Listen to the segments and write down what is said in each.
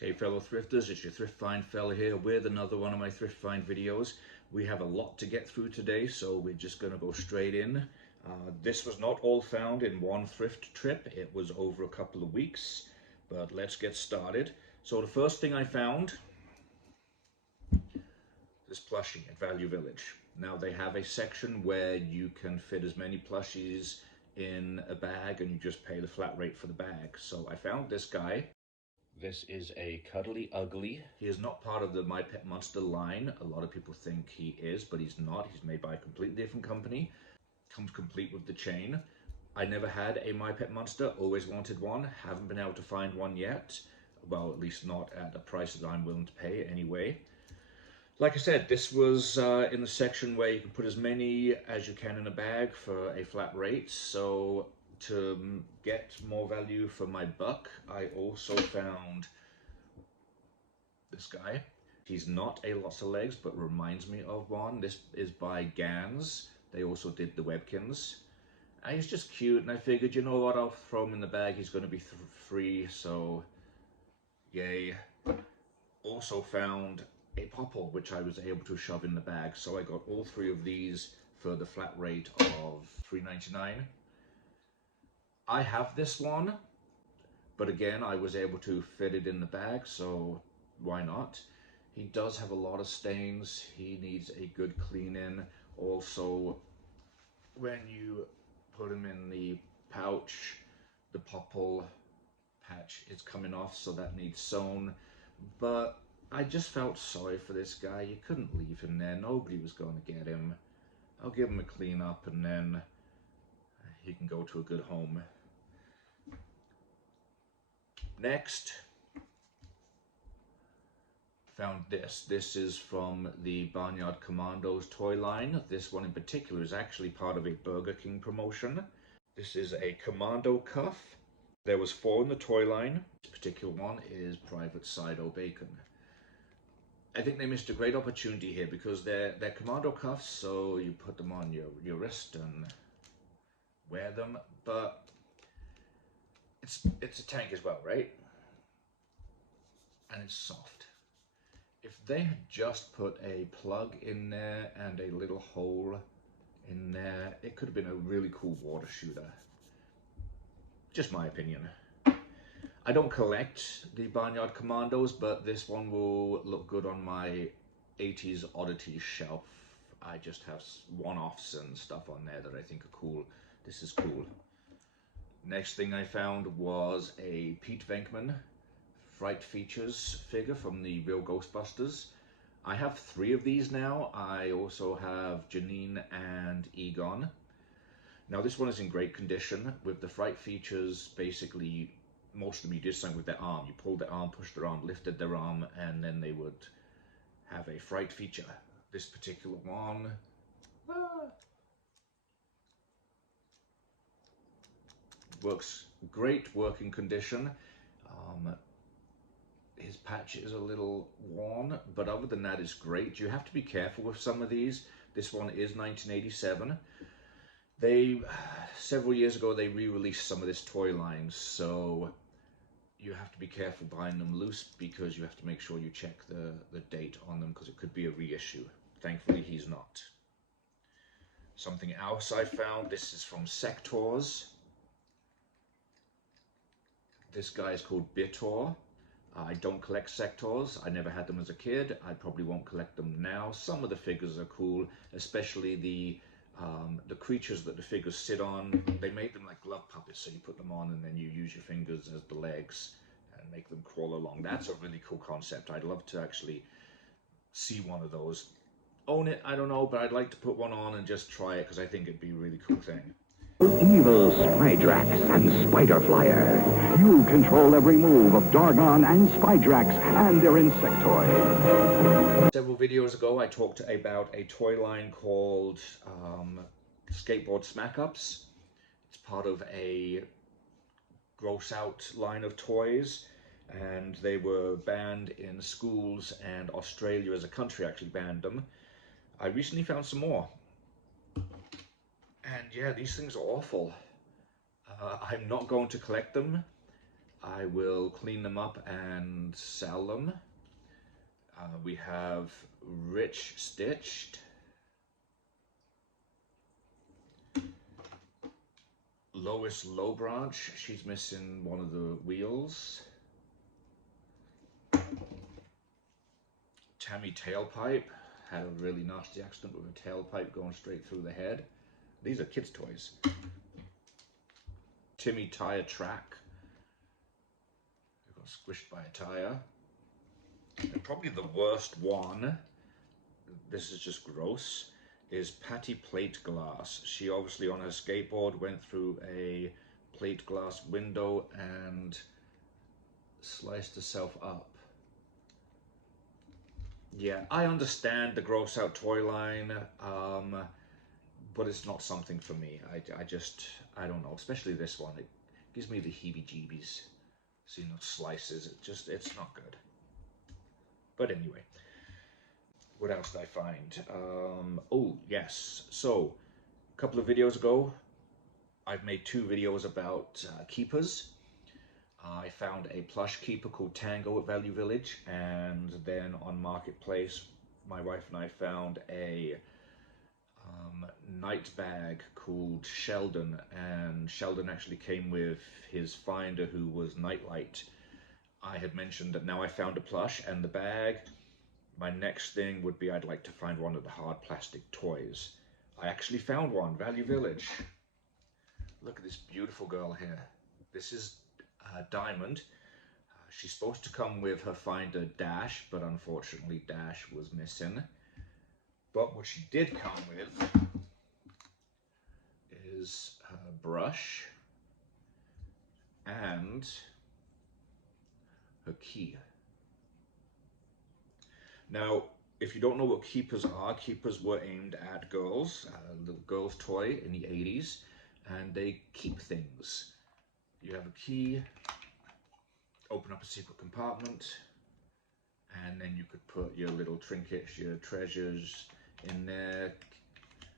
Hey fellow thrifters, it's your Thrift Find fella here with another one of my Thrift Find videos. We have a lot to get through today, so we're just going to go straight in. This was not all found in one thrift trip, it was over a couple of weeks, but let's get started. So the first thing I found, this plushie at Value Village. Now they have a section where you can fit as many plushies in a bag and you just pay the flat rate for the bag. So I found this guy. This is a Cuddly Ugly. He is not part of the My Pet Monster line. A lot of people think he is, but he's not. He's made by a completely different company. Comes complete with the chain. I never had a My Pet Monster, always wanted one. Haven't been able to find one yet. Well, at least not at the price that I'm willing to pay anyway. Like I said, this was in the section where you can put as many as you can in a bag for a flat rate. So to get more value for my buck, I also found this guy. He's not a Lots of Legs, but reminds me of one. This is by Gans. They also did the Webkins. And he's just cute, and I figured, you know what, I'll throw him in the bag. He's going to be free, so yay. Also found a Popple, which I was able to shove in the bag. So I got all three of these for the flat rate of $3.99. I have this one, but again, I was able to fit it in the bag, so why not? He does have a lot of stains. He needs a good clean in. Also, when you put him in the pouch, the Popple patch is coming off, so that needs sewn. But I just felt sorry for this guy. You couldn't leave him there. Nobody was going to get him. I'll give him a clean up and then he can go to a good home. Next, found this. This is from the Barnyard Commandos toy line. This one in particular is actually part of a Burger King promotion. This is a commando cuff. There was 4 in the toy line. This particular one is Private Sido Bacon. I think they missed a great opportunity here because they're commando cuffs, so you put them on your wrist and wear them, but it's a tank as well, right? And it's soft. If they had just put a plug in there and a little hole in there, it could have been a really cool water shooter. Just my opinion. I don't collect the Barnyard Commandos, but this one will look good on my 80s oddities shelf. I just have one-offs and stuff on there that I think are cool. This is cool. Next thing I found was a Pete Venkman Fright Features figure from the real Ghostbusters. I have 3 of these now. I also have Janine and Egon. Now this one is in great condition. With the Fright Features, basically most of them you did something with their arm. You pulled their arm, pushed their arm, lifted their arm, and then they would have a fright feature. This particular one, works great working condition. His patch is a little worn, but other than that, it's great. You have to be careful with some of these. This one is 1987. Several years ago, they re-released some of this toy line, so you have to be careful buying them loose because you have to make sure you check the date on them because it could be a reissue. Thankfully, he's not. Something else I found, this is from Sectors. This guy is called Bitor. I don't collect Sectors. I never had them as a kid. I probably won't collect them now. Some of the figures are cool, especially the creatures that the figures sit on. They made them like glove puppets, so you put them on and then you use your fingers as the legs and make them crawl along. That's a really cool concept. I'd love to actually see one of those. Own it, I don't know, but I'd like to put one on and just try it because I think it'd be a really cool thing. Evil Spydrax and Spider Flyer. You control every move of Dargon and Spydrax and their insectoids. Several videos ago, I talked about a toy line called Skateboard Smack Ups. It's part of a gross out line of toys, and they were banned in schools, and Australia as a country actually banned them. I recently found some more. And yeah, these things are awful. I'm not going to collect them. I will clean them up and sell them. We have Rich Stitched, Lois Lowbranch, she's missing one of the wheels. Tammy Tailpipe, had a really nasty accident with a tailpipe going straight through the head. These are kids' toys. Timmy Tire Track, got squished by a tire. And probably the worst one, this is just gross, is Patty Plate Glass. She obviously on her skateboard went through a plate glass window and sliced herself up. Yeah, I understand the gross out toy line, but it's not something for me. I don't know, especially this one. It gives me the heebie-jeebies. Seeing those slices, it's not good. But anyway, what else did I find? Oh, yes. So, a couple of videos ago, I've made 2 videos about Keepers. I found a plush keeper called Tango at Value Village, and then on Marketplace, my wife and I found a night bag called Sheldon, and Sheldon actually came with his finder who was Nightlight. I had mentioned that now I found a plush and the bag. My next thing would be I'd like to find one of the hard plastic toys. I actually found one, Value Village. Look at this beautiful girl here. This is Diamond. She's supposed to come with her finder Dash, but unfortunately Dash was missing. But what she did come with is her brush and her key. Now, if you don't know what Keepers are, Keepers were aimed at girls, a little girl's toy in the 80s, and they keep things. You have a key, open up a secret compartment, and then you could put your little trinkets, your treasures in there,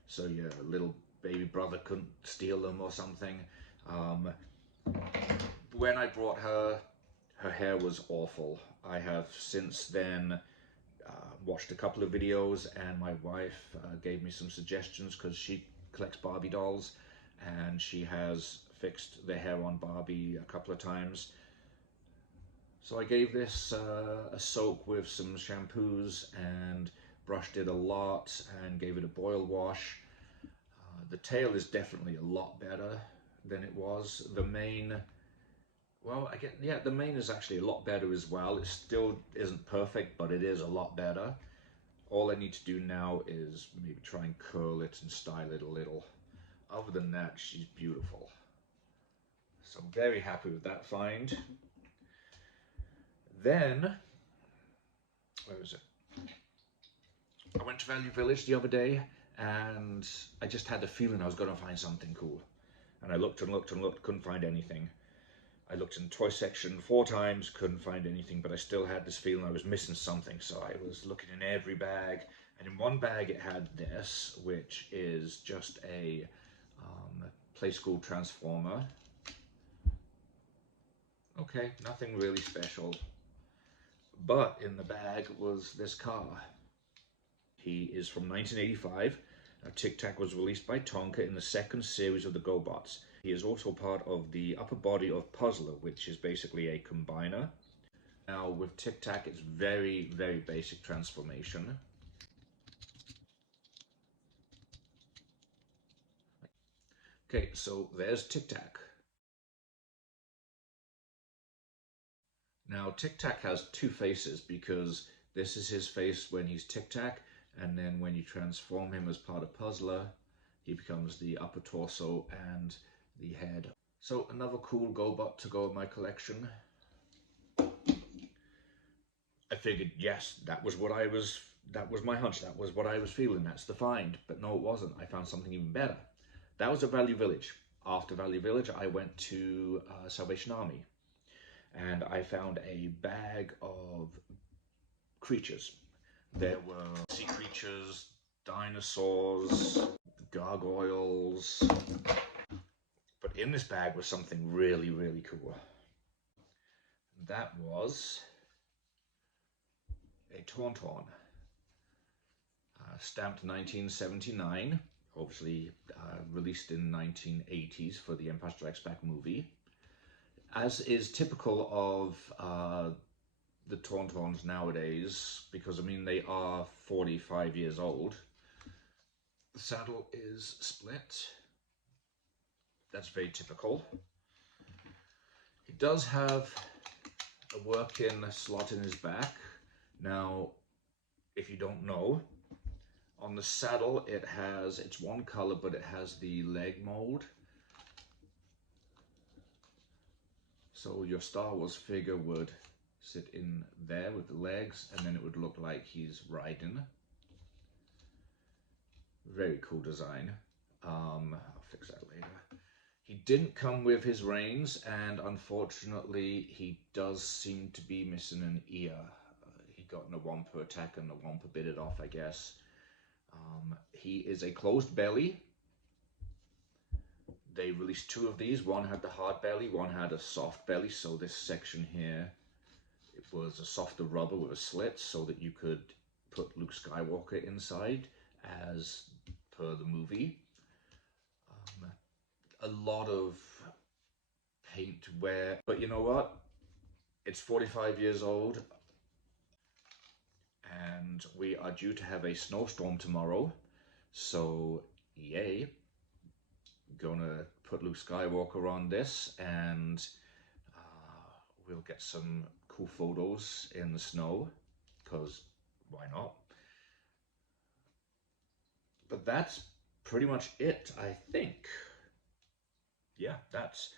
so your little baby brother couldn't steal them or something. When I brought her, her hair was awful. I have since then watched a couple of videos, and my wife gave me some suggestions because she collects Barbie dolls, and she has fixed the hair on Barbie a couple of times. So I gave this a soak with some shampoos and brushed it a lot and gave it a boil wash. The tail is definitely a lot better than it was. The mane, well, the mane is actually a lot better as well. It still isn't perfect, but it is a lot better. All I need to do now is maybe try and curl it and style it a little. Other than that, she's beautiful. So I'm very happy with that find. Then, where is it? I went to Value Village the other day, and I just had the feeling I was going to find something cool. And I looked and looked and looked, couldn't find anything. I looked in the toy section 4 times, couldn't find anything, but I still had this feeling I was missing something. So I was looking in every bag, and in one bag it had this, which is just a Play School Transformer. Okay, nothing really special. But in the bag was this car. He is from 1985. Tic Tac was released by Tonka in the 2nd series of the GoBots. He is also part of the upper body of Puzzler, which is basically a combiner. Now with Tic Tac, it's very, very basic transformation. Okay, so there's Tic Tac. Now Tic Tac has 2 faces, because this is his face when he's Tic Tac, and then when you transform him as part of Puzzler, he becomes the upper torso and the head. So another cool GoBot to go with my collection. I figured, yes, that was my hunch, that was what I was feeling, that's the find. But no, it wasn't. I found something even better. That was at Value Village. After Value Village, I went to Salvation Army, and I found a bag of creatures. There were sea creatures, dinosaurs, gargoyles. But in this bag was something really, really cool. that was a Tauntaun, stamped 1979, obviously released in 1980s for the Empire Strikes Back movie. As is typical of the Tauntauns nowadays, because I mean they are 45 years old. The saddle is split. That's very typical. It does have a work-in slot in his back. Now, if you don't know, on the saddle it's one color, but it has the leg mold. So your Star Wars figure would sit in there with the legs, and then it would look like he's riding. Very cool design. I'll fix that later. He didn't come with his reins, and unfortunately he does seem to be missing an ear. He got in a Wampa attack and the Wampa bit it off, I guess. He is a closed belly. They released two of these. One had the hard belly, one had a soft belly. So this section here, it was a softer rubber with a slit so that you could put Luke Skywalker inside as per the movie. A lot of paint wear, but you know what? It's 45 years old and we are due to have a snowstorm tomorrow. So yay. Gonna put Luke Skywalker on this, and we'll get some cool photos in the snow, because why not? But that's pretty much it, I think. Yeah, that's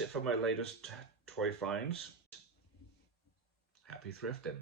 it for my latest toy finds. Happy thrifting.